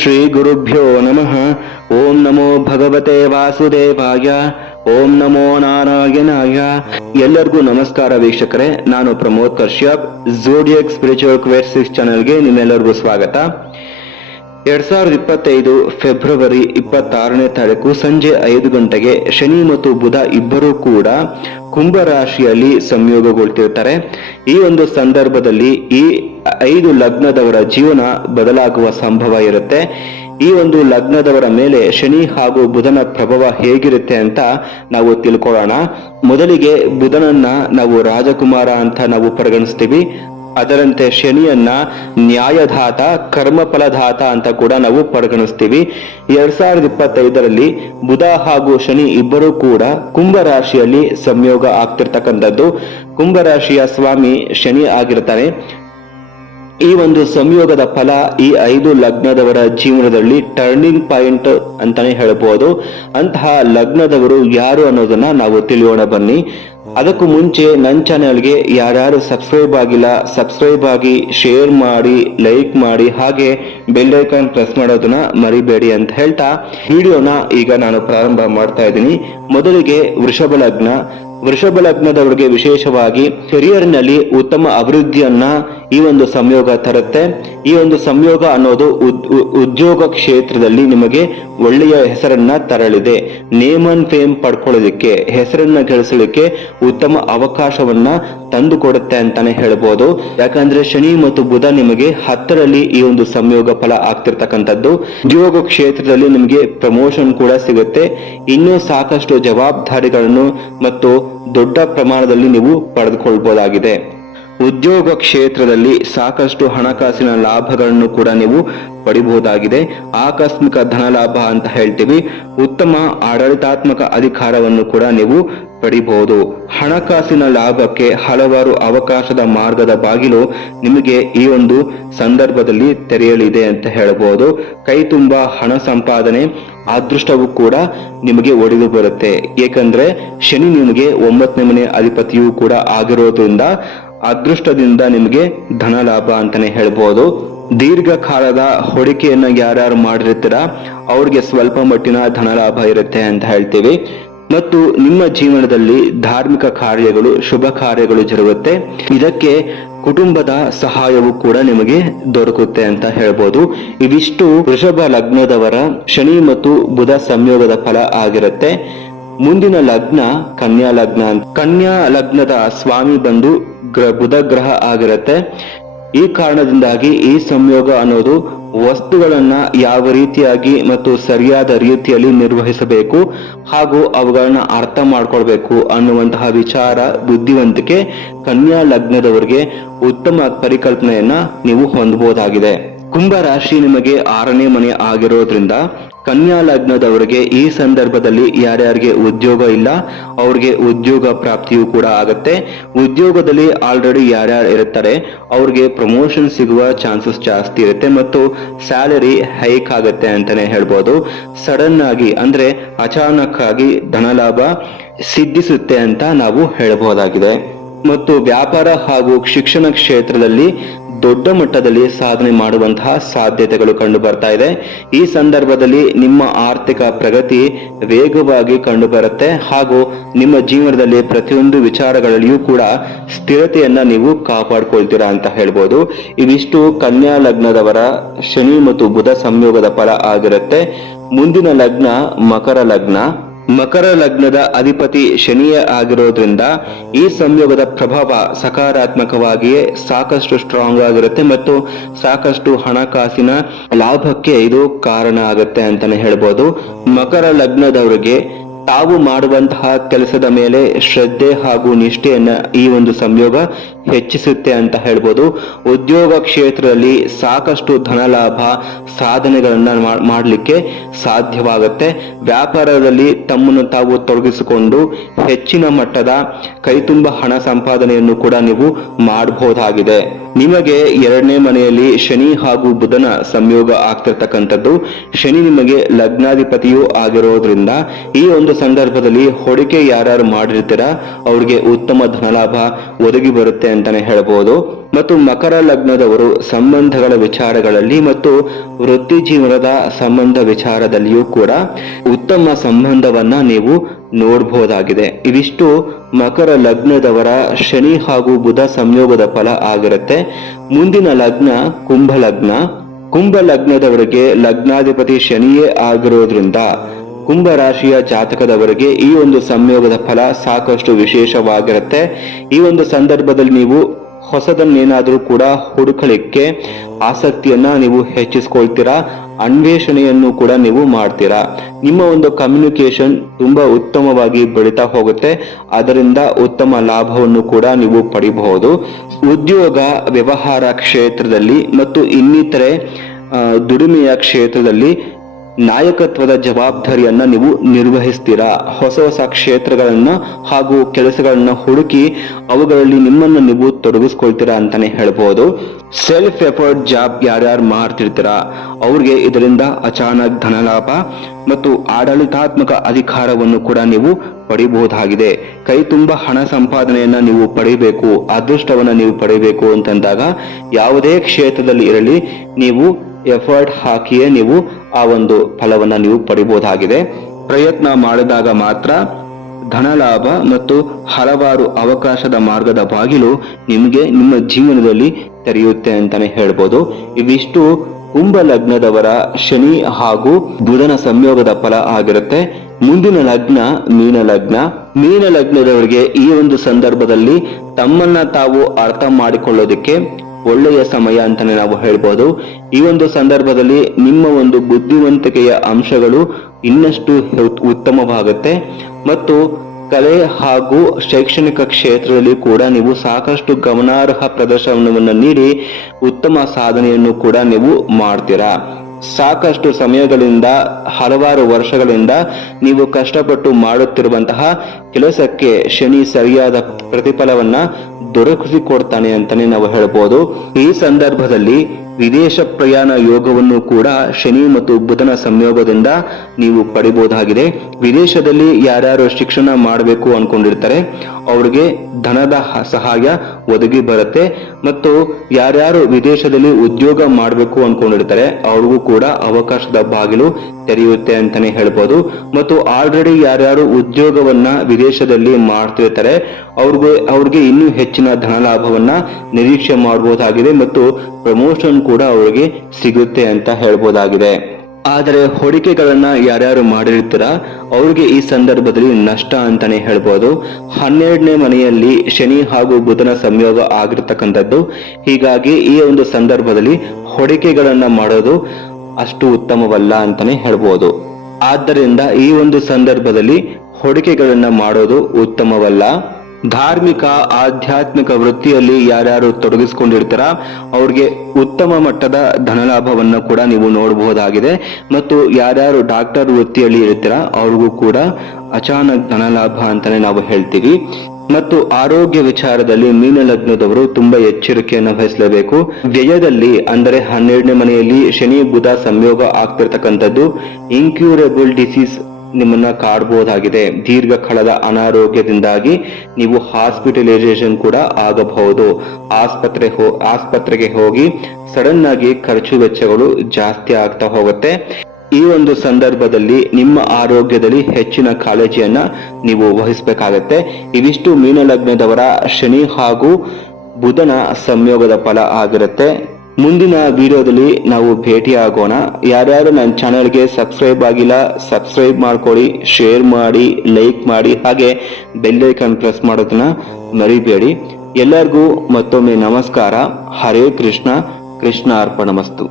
ಶ್ರೀ ಗುರುಭ್ಯೋ ನಮಃ. ಓಂ ನಮೋ ಭಗವತೆ ವಾಸುದೇವಾಯ. ಓಂ ನಮೋ ನಾರಾಯಣಾಯ. ಎಲ್ಲರಿಗೂ ನಮಸ್ಕಾರ ವೀಕ್ಷಕರೇ, ನಾನು Pramod Kashyap zodiac spiritual queries ಚಾನೆಲ್ಗೆ ನಿಮ್ಮೆಲ್ಲರಿಗೂ ಸ್ವಾಗತ. ಎರಡ್ ಸಾವಿರದ ಇಪ್ಪತ್ತೈದು ಫೆಬ್ರವರಿ ಇಪ್ಪತ್ತಾರನೇ ತಾರೀಕು ಸಂಜೆ ಐದು ಗಂಟೆಗೆ ಶನಿ ಮತ್ತು ಬುಧ ಇಬ್ಬರೂ ಕೂಡ ಕುಂಭ ರಾಶಿಯಲ್ಲಿ ಸಂಯೋಗಗೊಳ್ತಿರ್ತಾರೆ. ಈ ಒಂದು ಸಂದರ್ಭದಲ್ಲಿ ಈ ಐದು ಲಗ್ನದವರ ಜೀವನ ಬದಲಾಗುವ ಸಂಭವ ಇರುತ್ತೆ. ಈ ಒಂದು ಲಗ್ನದವರ ಮೇಲೆ ಶನಿ ಹಾಗೂ ಬುಧನ ಪ್ರಭಾವ ಹೇಗಿರುತ್ತೆ ಅಂತ ನಾವು ತಿಳ್ಕೊಳ್ಳೋಣ. ಮೊದಲಿಗೆ ಬುಧನನ್ನ ನಾವು ರಾಜಕುಮಾರ ಅಂತ ನಾವು ಪರಿಗಣಿಸ್ತೀವಿ. ಅದರಂತೆ ಶನಿಯನ್ನ ನ್ಯಾಯಧಾತ ಕರ್ಮಫಲಧಾತ ಅಂತ ಕೂಡ ನಾವು ಪರಿಗಣಿಸ್ತೀವಿ. ಎರಡ್ ಸಾವಿರದ ಇಪ್ಪತ್ತೈದರಲ್ಲಿ ಬುಧ ಹಾಗೂ ಶನಿ ಇಬ್ಬರೂ ಕೂಡ ಕುಂಭ ರಾಶಿಯಲ್ಲಿ ಸಂಯೋಗ ಆಗ್ತಿರ್ತಕ್ಕಂಥದ್ದು. ಕುಂಭ ರಾಶಿಯ ಸ್ವಾಮಿ ಶನಿ ಆಗಿರ್ತಾನೆ ಈ ಒಂದು ಸಂಯೋಗದ ಫಲ ಈ ಐದು ಲಗ್ನದವರ ಜೀವನದಲ್ಲಿ ಟರ್ನಿಂಗ್ ಪಾಯಿಂಟ್ ಅಂತಾನೆ ಹೇಳಬಹುದು ಅಂತಹ ಲಗ್ನದವರು ಯಾರು ಅನ್ನೋದನ್ನ ನಾವು ತಿಳಿಯೋಣ ಬನ್ನಿ. ಅದಕ್ಕೂ ಮುಂಚೆ ನನ್ನ ಚಾನೆಲ್ಗೆ ಯಾರ್ಯಾರು ಸಬ್ಸ್ಕ್ರೈಬ್ ಆಗಿಲ್ಲ ಸಬ್ಸ್ಕ್ರೈಬ್ ಆಗಿ ಶೇರ್ ಮಾಡಿ ಲೈಕ್ ಮಾಡಿ, ಹಾಗೆ ಬೆಲ್ ಐಕಾನ್ ಪ್ರೆಸ್ ಮಾಡೋದನ್ನ ಮರಿಬೇಡಿ ಅಂತ ಹೇಳ್ತಾ ವಿಡಿಯೋನ ಈಗ ನಾನು ಪ್ರಾರಂಭ ಮಾಡ್ತಾ ಇದ್ದೀನಿ. ಮೊದಲಿಗೆ ವೃಷಭ ಲಗ್ನ. ವೃಷಭ ಲಗ್ನದವರಿಗೆ ವಿಶೇಷವಾಗಿ ಕೆರಿಯರ್ನಲ್ಲಿ ಉತ್ತಮ ಅಭಿವೃದ್ಧಿಯನ್ನ ಈ ಒಂದು ಸಂಯೋಗ ತರುತ್ತೆ. ಈ ಒಂದು ಸಂಯೋಗ ಅನ್ನೋದು ಉದ್ಯೋಗ ಕ್ಷೇತ್ರದಲ್ಲಿ ನಿಮಗೆ ಒಳ್ಳೆಯ ಹೆಸರನ್ನ ತರಲಿದೆ. ನೇಮ್ ಅಂಡ್ ಫೇಮ್ ಪಡ್ಕೊಳ್ಳೋದಕ್ಕೆ, ಹೆಸರನ್ನ ಗಳಿಸಲಿಕ್ಕೆ ಉತ್ತಮ ಅವಕಾಶವನ್ನ ತಂದು ಕೊಡುತ್ತೆ ಅಂತಾನೆ ಹೇಳ್ಬೋದು. ಯಾಕಂದ್ರೆ ಶನಿ ಮತ್ತು ಬುಧ ನಿಮಗೆ ಹತ್ತರಲ್ಲಿ ಈ ಒಂದು ಸಂಯೋಗ ಫಲ ಆಗ್ತಿರ್ತಕ್ಕಂಥದ್ದು. ಉದ್ಯೋಗ ಕ್ಷೇತ್ರದಲ್ಲಿ ನಿಮಗೆ ಪ್ರಮೋಷನ್ ಕೂಡ ಸಿಗುತ್ತೆ. ಇನ್ನೂ ಸಾಕಷ್ಟು ಜವಾಬ್ದಾರಿಗಳನ್ನು ಮತ್ತು ದೊಡ್ಡ ಪ್ರಮಾಣದಲ್ಲಿ ನೀವು ಪಡೆದುಕೊಳ್ಬಹುದಾಗಿದೆ ಉದ್ಯೋಗ ಕ್ಷೇತ್ರದಲ್ಲಿ ಸಾಕಷ್ಟು ಹಣಕಾಸಿನ ಲಾಭಗಳನ್ನು ಕೂಡ ನೀವು ಪಡಿಬಹುದಾಗಿದೆ. ಆಕಸ್ಮಿಕ ಧನ ಲಾಭ ಅಂತ ಹೇಳ್ತೀವಿ. ಉತ್ತಮ ಆಡಳಿತಾತ್ಮಕ ಅಧಿಕಾರವನ್ನು ಕೂಡ ನೀವು ಪಡಿಬಹುದು. ಹಣಕಾಸಿನ ಲಾಭಕ್ಕೆ ಹಲವಾರು ಅವಕಾಶದ ಮಾರ್ಗದ ಬಾಗಿಲು ನಿಮಗೆ ಈ ಒಂದು ಸಂದರ್ಭದಲ್ಲಿ ತೆರೆಯಲಿದೆ ಅಂತ ಹೇಳಬಹುದು ಕೈ ತುಂಬಾ ಹಣ ಸಂಪಾದನೆ ಅದೃಷ್ಟವೂ ಕೂಡ ನಿಮಗೆ ಒಡೆದು ಬರುತ್ತೆ. ಏಕೆಂದ್ರೆ ಶನಿ ನಿಮಗೆ ಒಂಬತ್ತನೇ ಮನೆ ಅಧಿಪತಿಯೂ ಕೂಡ ಆಗಿರೋದ್ರಿಂದ ಅದೃಷ್ಟದಿಂದ ನಿಮಗೆ ಧನ ಲಾಭ ಅಂತಾನೆ ಹೇಳ್ಬೋದು. ದೀರ್ಘಕಾಲದ ಹೂಡಿಕೆಯನ್ನು ಯಾರ್ಯಾರು ಮಾಡಿರ್ತೀರ, ಅವ್ರಿಗೆ ಸ್ವಲ್ಪ ಮಟ್ಟಿನ ಧನ ಲಾಭ ಇರುತ್ತೆ ಅಂತ ಹೇಳ್ತೀವಿ. ಮತ್ತು ನಿಮ್ಮ ಜೀವನದಲ್ಲಿ ಧಾರ್ಮಿಕ ಕಾರ್ಯಗಳು, ಶುಭ ಕಾರ್ಯಗಳು ಜರುಗುತ್ತೆ. ಇದಕ್ಕೆ ಕುಟುಂಬದ ಸಹಾಯವು ಕೂಡ ನಿಮಗೆ ದೊರಕುತ್ತೆ ಅಂತ ಹೇಳ್ಬೋದು. ಇದಿಷ್ಟು ವೃಷಭ ಲಗ್ನದವರ ಶನಿ ಮತ್ತು ಬುಧ ಸಂಯೋಗದ ಫಲ ಆಗಿರುತ್ತೆ. ಮುಂದಿನ ಲಗ್ನ ಕನ್ಯಾ ಲಗ್ನ ಕನ್ಯಾ ಲಗ್ನದ ಸ್ವಾಮಿ ಬಂದು ಗ್ರ ಬುಧ ಗ್ರಹ ಆಗಿರುತ್ತೆ. ಈ ಕಾರಣದಿಂದಾಗಿ ಈ ಸಂಯೋಗ ಅನ್ನೋದು ವಸ್ತುಗಳನ್ನ ಯಾವ ರೀತಿಯಾಗಿ ಮತ್ತು ಸರಿಯಾದ ರೀತಿಯಲ್ಲಿ ನಿರ್ವಹಿಸಬೇಕು ಹಾಗೂ ಅವುಗಳನ್ನ ಅರ್ಥ ಮಾಡ್ಕೊಳ್ಬೇಕು ಅನ್ನುವಂತಹ ವಿಚಾರ ಬುದ್ಧಿವಂತಿಕೆ ಕನ್ಯಾ ಲಗ್ನದವರಿಗೆ ಉತ್ತಮ ಪರಿಕಲ್ಪನೆಯನ್ನ ನೀವು ಹೊಂದಬಹುದಾಗಿದೆ. ಕುಂಭ ರಾಶಿ ನಿಮಗೆ ಆರನೇ ಮನೆ ಆಗಿರೋದ್ರಿಂದ ಕನ್ಯಾ ಲಗ್ನದವರಿಗೆ ಈ ಸಂದರ್ಭದಲ್ಲಿ ಯಾರ್ಯಾರಿಗೆ ಉದ್ಯೋಗ ಇಲ್ಲ, ಅವ್ರಿಗೆ ಉದ್ಯೋಗ ಪ್ರಾಪ್ತಿಯೂ ಕೂಡ ಆಗತ್ತೆ. ಉದ್ಯೋಗದಲ್ಲಿ ಆಲ್ರೆಡಿ ಯಾರ್ಯಾರು ಇರ್ತಾರೆ ಅವ್ರಿಗೆ ಪ್ರಮೋಷನ್ ಸಿಗುವ ಚಾನ್ಸಸ್ ಜಾಸ್ತಿ ಇರುತ್ತೆ ಮತ್ತು ಸ್ಯಾಲರಿ ಹೈಕ್ ಆಗುತ್ತೆ ಅಂತಾನೆ ಹೇಳ್ಬೋದು. ಸಡನ್ ಆಗಿ ಅಂದ್ರೆ ಅಚಾನಕ್ ಆಗಿ ಧನಲಾಭ ಸಿದ್ಧಿಸುತ್ತೆ ಅಂತ ನಾವು ಹೇಳಬಹುದಾಗಿದೆ ಮತ್ತು ವ್ಯಾಪಾರ ಹಾಗೂ ಶಿಕ್ಷಣ ಕ್ಷೇತ್ರದಲ್ಲಿ ದೊಡ್ಡ ಮಟ್ಟದಲ್ಲಿ ಸಾಧನೆ ಮಾಡುವಂತಹ ಸಾಧ್ಯತೆಗಳು ಕಂಡು ಬರ್ತಾ ಇದೆ. ಈ ಸಂದರ್ಭದಲ್ಲಿ ನಿಮ್ಮ ಆರ್ಥಿಕ ಪ್ರಗತಿ ವೇಗವಾಗಿ ಕಂಡು ಬರುತ್ತೆ ಹಾಗೂ ನಿಮ್ಮ ಜೀವನದಲ್ಲಿ ಪ್ರತಿಯೊಂದು ವಿಚಾರಗಳಲ್ಲಿಯೂ ಕೂಡ ಸ್ಥಿರತೆಯನ್ನ ನೀವು ಕಾಪಾಡ್ಕೊಳ್ತೀರಾ ಅಂತ ಹೇಳ್ಬೋದು. ಇವಿಷ್ಟು ಕನ್ಯಾ ಲಗ್ನದವರ ಶನಿ ಮತ್ತು ಬುಧ ಸಂಯೋಗದ ಫಲ ಆಗಿರುತ್ತೆ. ಮುಂದಿನ ಲಗ್ನ ಮಕರ ಲಗ್ನ. ಮಕರ ಲಗ್ನದ ಅಧಿಪತಿ ಶನಿಯ ಆಗಿರೋದ್ರಿಂದ ಈ ಸಂಯೋಗದ ಪ್ರಭಾವ ಸಕಾರಾತ್ಮಕವಾಗಿಯೇ ಸಾಕಷ್ಟು ಸ್ಟ್ರಾಂಗ್ ಆಗಿರುತ್ತೆ ಮತ್ತು ಸಾಕಷ್ಟು ಹಣಕಾಸಿನ ಲಾಭಕ್ಕೆ ಇದು ಕಾರಣ ಆಗುತ್ತೆ ಅಂತಾನೆ ಹೇಳ್ಬೋದು. ಮಕರ ಲಗ್ನದವರಿಗೆ ತಾವು ಮಾಡುವಂತಹ ಕೆಲಸದ ಮೇಲೆ ಶ್ರದ್ಧೆ ಹಾಗೂ ನಿಷ್ಠೆಯನ್ನ ಈ ಒಂದು ಸಂಯೋಗ ಹೆಚ್ಚಿಸುತ್ತೆ ಅಂತ ಹೇಳ್ಬೋದು. ಉದ್ಯೋಗ ಕ್ಷೇತ್ರದಲ್ಲಿ ಸಾಕಷ್ಟು ಧನ ಲಾಭ ಸಾಧನೆಗಳನ್ನ ಮಾಡಲಿಕ್ಕೆ ಮಾಡ್ಲಿಕ್ಕೆ ಸಾಧ್ಯವಾಗುತ್ತೆ. ವ್ಯಾಪಾರದಲ್ಲಿ ತಮ್ಮನ್ನು ತಾವು ತೊಡಗಿಸಿಕೊಂಡು ಹೆಚ್ಚಿನ ಮಟ್ಟದ ಕೈತುಂಬ ಹಣ ಸಂಪಾದನೆಯನ್ನು ಕೂಡ ನೀವು ಮಾಡಬಹುದಾಗಿದೆ ನಿಮಗೆ ಎರಡನೇ ಮನೆಯಲ್ಲಿ ಶನಿ ಹಾಗೂ ಬುಧನ ಸಂಯೋಗ ಆಗ್ತಿರ್ತಕ್ಕಂಥದ್ದು. ಶನಿ ನಿಮಗೆ ಲಗ್ನಾಧಿಪತಿಯೂ ಆಗಿರೋದ್ರಿಂದ ಈ ಒಂದು ಸಂದರ್ಭದಲ್ಲಿ ಹೊಡಿಕೆ ಯಾರ್ಯಾರು ಮಾಡಿರ್ತೀರಾ, ಅವ್ರಿಗೆ ಉತ್ತಮ ಧನಲಾಭ ಒದಗಿ ಬರುತ್ತೆ ಅಂತಾನೆ ಹೇಳ್ಬೋದು. ಮತ್ತು ಮಕರ ಲಗ್ನದವರು ಸಂಬಂಧಗಳ ವಿಚಾರಗಳಲ್ಲಿ ಮತ್ತು ವೃತ್ತಿ ಜೀವನದ ಸಂಬಂಧ ವಿಚಾರದಲ್ಲಿಯೂ ಕೂಡ ಉತ್ತಮ ಸಂಬಂಧವನ್ನ ನೀವು ನೋಡಬಹುದಾಗಿದೆ ಇವಿಷ್ಟು ಮಕರ ಲಗ್ನದವರ ಶನಿ ಹಾಗೂ ಬುಧ ಸಂಯೋಗದ ಫಲ ಆಗಿರುತ್ತೆ. ಮುಂದಿನ ಲಗ್ನ ಕುಂಭ ಲಗ್ನ ಕುಂಭ ಲಗ್ನದವರಿಗೆ ಲಗ್ನಾಧಿಪತಿ ಶನಿಯೇ ಆಗಿರೋದ್ರಿಂದ ಕುಂಭ ರಾಶಿಯ ಜಾತಕದವರಿಗೆ ಈ ಒಂದು ಸಂಯೋಗದ ಫಲ ಸಾಕಷ್ಟು ವಿಶೇಷವಾಗಿರುತ್ತೆ. ಈ ಒಂದು ಸಂದರ್ಭದಲ್ಲಿ ನೀವು ಹೊಸದನ್ನೇನಾದರೂ ಕೂಡ ಹುಡುಕಲಿಕ್ಕೆ ಆಸಕ್ತಿಯನ್ನ ನೀವು ಹೆಚ್ಚಿಸ್ಕೊಳ್ತೀರಾ? ಅನ್ವೇಷಣೆಯನ್ನು ಕೂಡ ನೀವು ಮಾಡ್ತೀರಾ? ನಿಮ್ಮ ಒಂದು ಕಮ್ಯುನಿಕೇಶನ್ ತುಂಬಾ ಉತ್ತಮವಾಗಿ ಬೆಳೀತಾ ಹೋಗುತ್ತೆ. ಅದರಿಂದ ಉತ್ತಮ ಲಾಭವನ್ನು ಕೂಡ ನೀವು ಪಡಿಬಹುದು. ಉದ್ಯೋಗ, ವ್ಯವಹಾರ ಕ್ಷೇತ್ರದಲ್ಲಿ ಮತ್ತು ಇನ್ನಿತರೆ ದುಡಿಮೆಯ ಕ್ಷೇತ್ರದಲ್ಲಿ ನಾಯಕತ್ವದ ಜವಾಬ್ದಾರಿಯನ್ನ ನೀವು ನಿರ್ವಹಿಸ್ತೀರಾ? ಹೊಸ ಹೊಸ ಕ್ಷೇತ್ರಗಳನ್ನ ಹಾಗೂ ಕೆಲಸಗಳನ್ನ ಹುಡುಕಿ ಅವುಗಳಲ್ಲಿ ನಿಮ್ಮನ್ನು ನೀವು ತೊಡಗಿಸ್ಕೊಳ್ತೀರಾ ಅಂತಾನೆ ಹೇಳ್ಬೋದು. ಸೆಲ್ಫ್ ಎಫರ್ಟ್ ಜಾಬ್ ಯಾರ್ಯಾರು ಮಾಡ್ತಿರ್ತೀರಾ? ಅವ್ರಿಗೆ ಇದರಿಂದ ಅಚಾನಕ್ ಧನಲಾಭ ಮತ್ತು ಆಡಳಿತಾತ್ಮಕ ಅಧಿಕಾರವನ್ನು ಕೂಡ ನೀವು ಪಡಿಬಹುದಾಗಿದೆ. ಕೈ ತುಂಬ ಹಣ ಸಂಪಾದನೆಯನ್ನ ನೀವು ಪಡಿಬೇಕು, ಅದೃಷ್ಟವನ್ನ ನೀವು ಪಡಿಬೇಕು ಅಂತಂದಾಗ ಯಾವುದೇ ಕ್ಷೇತ್ರದಲ್ಲಿ ಇರಲಿ, ನೀವು ಎಫರ್ಟ್ ಹಾಕಿಯೇ ನೀವು ಆ ಒಂದು ಫಲವನ್ನು ನೀವು ಪಡಿಬಹುದಾಗಿದೆ ಪ್ರಯತ್ನ ಮಾಡಿದಾಗ ಮಾತ್ರ ಧನಲಾಭ ಮತ್ತು ಹಲವಾರು ಅವಕಾಶದ ಮಾರ್ಗದ ಬಾಗಿಲು ನಿಮಗೆ ನಿಮ್ಮ ಜೀವನದಲ್ಲಿ ತೆರೆಯುತ್ತೆ ಅಂತಾನೆ ಹೇಳ್ಬೋದು. ಇವಿಷ್ಟು ಕುಂಭ ಲಗ್ನದವರ ಶನಿ ಹಾಗೂ ಬುಧನ ಸಂಯೋಗದ ಫಲ ಆಗಿರುತ್ತೆ. ಮುಂದಿನ ಲಗ್ನ ಮೀನ ಲಗ್ನ. ಮೀನ ಲಗ್ನದವರಿಗೆ ಈ ಒಂದು ಸಂದರ್ಭದಲ್ಲಿ ತಮ್ಮನ್ನ ತಾವು ಅರ್ಥ ಮಾಡಿಕೊಳ್ಳೋದಕ್ಕೆ ಒಳ್ಳೆಯ ಸಮಯ ಅಂತಾನೆ ನಾವು ಹೇಳ್ಬೋದು. ಈ ಒಂದು ಸಂದರ್ಭದಲ್ಲಿ ನಿಮ್ಮ ಒಂದು ಬುದ್ಧಿವಂತಿಕೆಯ ಅಂಶಗಳು ಇನ್ನಷ್ಟು ಉತ್ತಮವಾಗುತ್ತೆ. ಮತ್ತು ಕಲೆ ಹಾಗೂ ಶೈಕ್ಷಣಿಕ ಕ್ಷೇತ್ರದಲ್ಲಿ ಕೂಡ ನೀವು ಸಾಕಷ್ಟು ಗಮನಾರ್ಹ ಪ್ರದರ್ಶನವನ್ನು ನೀಡಿ ಉತ್ತಮ ಸಾಧನೆಯನ್ನು ಕೂಡ ನೀವು ಮಾಡ್ತೀರಾ. ಸಾಕಷ್ಟು ಸಮಯಗಳಿಂದ, ಹಲವಾರು ವರ್ಷಗಳಿಂದ ನೀವು ಕಷ್ಟಪಟ್ಟು ಮಾಡುತ್ತಿರುವಂತಹ ಕೆಲಸಕ್ಕೆ ಶನಿ ಸರಿಯಾದ ಪ್ರತಿಫಲವನ್ನ ದೊರಕಿಸಿಕೊಡ್ತಾನೆ ಅಂತಾನೆ ನಾವು ಹೇಳ್ಬೋದು. ಈ ಸಂದರ್ಭದಲ್ಲಿ ವಿದೇಶ ಪ್ರಯಾಣ ಯೋಗವನ್ನು ಕೂಡ ಶನಿ ಮತ್ತು ಬುಧನ ಸಂಯೋಗದಿಂದ ನೀವು ಪಡಿಬಹುದಾಗಿದೆ ವಿದೇಶದಲ್ಲಿ ಯಾರ್ಯಾರು ಶಿಕ್ಷಣ ಮಾಡಬೇಕು ಅನ್ಕೊಂಡಿರ್ತಾರೆ, ಅವ್ರಿಗೆ ಧನದ ಸಹಾಯ ಒದಗಿ ಬರುತ್ತೆ ಮತ್ತು ಯಾರ್ಯಾರು ವಿದೇಶದಲ್ಲಿ ಉದ್ಯೋಗ ಮಾಡಬೇಕು ಅನ್ಕೊಂಡಿರ್ತಾರೆ, ಅವ್ರಿಗೂ ಕೂಡ ಅವಕಾಶದ ಬಾಗಿಲು ತೆರೆಯುತ್ತೆ ಅಂತಾನೆ ಹೇಳ್ಬೋದು. ಮತ್ತು ಆಲ್ರೆಡಿ ಯಾರ್ಯಾರು ಉದ್ಯೋಗವನ್ನ ವಿದೇಶದಲ್ಲಿ ಮಾಡ್ತಿರ್ತಾರೆ, ಅವ್ರಿಗೆ ಅವ್ರಿಗೆ ಇನ್ನೂ ಹೆಚ್ಚಿನ ಧನ ಲಾಭವನ್ನ ನಿರೀಕ್ಷೆ ಮಾಡಬಹುದಾಗಿದೆ ಮತ್ತು ಪ್ರಮೋಷನ್ ಕೂಡ ಅವರಿಗೆ ಸಿಗುತ್ತೆ ಅಂತ ಹೇಳ್ಬೋದಾಗಿದೆ. ಆದರೆ ಹೂಡಿಕೆಗಳನ್ನ ಯಾರ್ಯಾರು ಮಾಡಿರ್ತೀರ, ಅವ್ರಿಗೆ ಈ ಸಂದರ್ಭದಲ್ಲಿ ನಷ್ಟ ಅಂತಾನೆ ಹೇಳ್ಬೋದು. ಹನ್ನೆರಡನೇ ಮನೆಯಲ್ಲಿ ಶನಿ ಹಾಗೂ ಬುಧನ ಸಂಯೋಗ ಆಗಿರ್ತಕ್ಕಂಥದ್ದು. ಹೀಗಾಗಿ ಈ ಒಂದು ಸಂದರ್ಭದಲ್ಲಿ ಹೊಡಿಕೆಗಳನ್ನು ಮಾಡೋದು ಅಷ್ಟು ಉತ್ತಮವಲ್ಲ ಅಂತಾನೆ ಹೇಳ್ಬೋದು. ಆದ್ದರಿಂದ ಈ ಒಂದು ಸಂದರ್ಭದಲ್ಲಿ ಹೊಡಿಕೆಗಳನ್ನು ಮಾಡೋದು ಉತ್ತಮವಲ್ಲ. ಧಾರ್ಮಿಕ, ಆಧ್ಯಾತ್ಮಿಕ ವೃತ್ತಿಯಲ್ಲಿ ಯಾರ್ಯಾರು ತೊಡಗಿಸ್ಕೊಂಡಿರ್ತಾರ, ಅವ್ರಿಗೆ ಉತ್ತಮ ಮಟ್ಟದ ಧನಲಾಭವನ್ನು ಕೂಡ ನೀವು ನೋಡಬಹುದಾಗಿದೆ. ಮತ್ತು ಯಾರ್ಯಾರು ಡಾಕ್ಟರ್ ವೃತ್ತಿಯಲ್ಲಿ ಇರ್ತೀರಾ, ಅವ್ರಿಗೂ ಕೂಡ ಅಚಾನಕ್ ಧನಲಾಭ ಅಂತಾನೆ ನಾವು ಹೇಳ್ತೀವಿ. ಮತ್ತು ಆರೋಗ್ಯ ವಿಚಾರದಲ್ಲಿ ಮೀನ ಲಗ್ನದವರು ತುಂಬಾ ಎಚ್ಚರಿಕೆಯನ್ನು ವಹಿಸಲೇಬೇಕು. ವ್ಯಯದಲ್ಲಿ, ಅಂದರೆ ಹನ್ನೆರಡನೇ ಮನೆಯಲ್ಲಿ ಶನಿ, ಬುಧ ಸಂಯೋಗ ಆಗ್ತಿರ್ತಕ್ಕಂಥದ್ದು ಇನ್ಕ್ಯೂರಬಲ್ ಡಿಸೀಸ್ ನಿಮ್ಮನ್ನ ಕಾಡಬಹುದಾಗಿದೆ ದೀರ್ಘಕಾಲದ ಅನಾರೋಗ್ಯದಿಂದಾಗಿ ನೀವು ಹಾಸ್ಪಿಟಲೈಸೇಷನ್ ಕೂಡ ಆಗಬಹುದು. ಆಸ್ಪತ್ರೆ ಹೋ, ಆಸ್ಪತ್ರೆಗೆ ಹೋಗಿ ಸಡನ್ ಆಗಿ ಖರ್ಚು ವೆಚ್ಚಗಳು ಜಾಸ್ತಿ ಆಗ್ತಾ ಹೋಗುತ್ತೆ. ಈ ಒಂದು ಸಂದರ್ಭದಲ್ಲಿ ನಿಮ್ಮ ಆರೋಗ್ಯದಲ್ಲಿ ಹೆಚ್ಚಿನ ಕಾಳಜಿಯನ್ನ ನೀವು ವಹಿಸಬೇಕಾಗತ್ತೆ. ಇವಿಷ್ಟು ಮೀನ ಲಗ್ನದವರ ಶನಿ ಹಾಗೂ ಬುಧನ ಸಂಯೋಗದ ಫಲ ಆಗಿರುತ್ತೆ. ಮುಂದಿನ ವಿಡಿಯೋದಲ್ಲಿ ನಾವು ಭೇಟಿ ಆಗೋಣ ಯಾರ್ಯಾರು ನನ್ನ ಚಾನೆಲ್ಗೆ ಸಬ್ಸ್ಕ್ರೈಬ್ ಆಗಿಲ್ಲ, ಸಬ್ಸ್ಕ್ರೈಬ್ ಮಾಡ್ಕೊಳ್ಳಿ, ಶೇರ್ ಮಾಡಿ, ಲೈಕ್ ಮಾಡಿ, ಹಾಗೆ ಬೆಲ್ಲೈಕನ್ ಪ್ರೆಸ್ ಮಾಡೋದನ್ನ ಮರಿಬೇಡಿ. ಎಲ್ಲರಿಗೂ ಮತ್ತೊಮ್ಮೆ ನಮಸ್ಕಾರ. ಹರೇ ಕೃಷ್ಣ ಕೃಷ್ಣ ಅರ್ಪಣಮಸ್ತು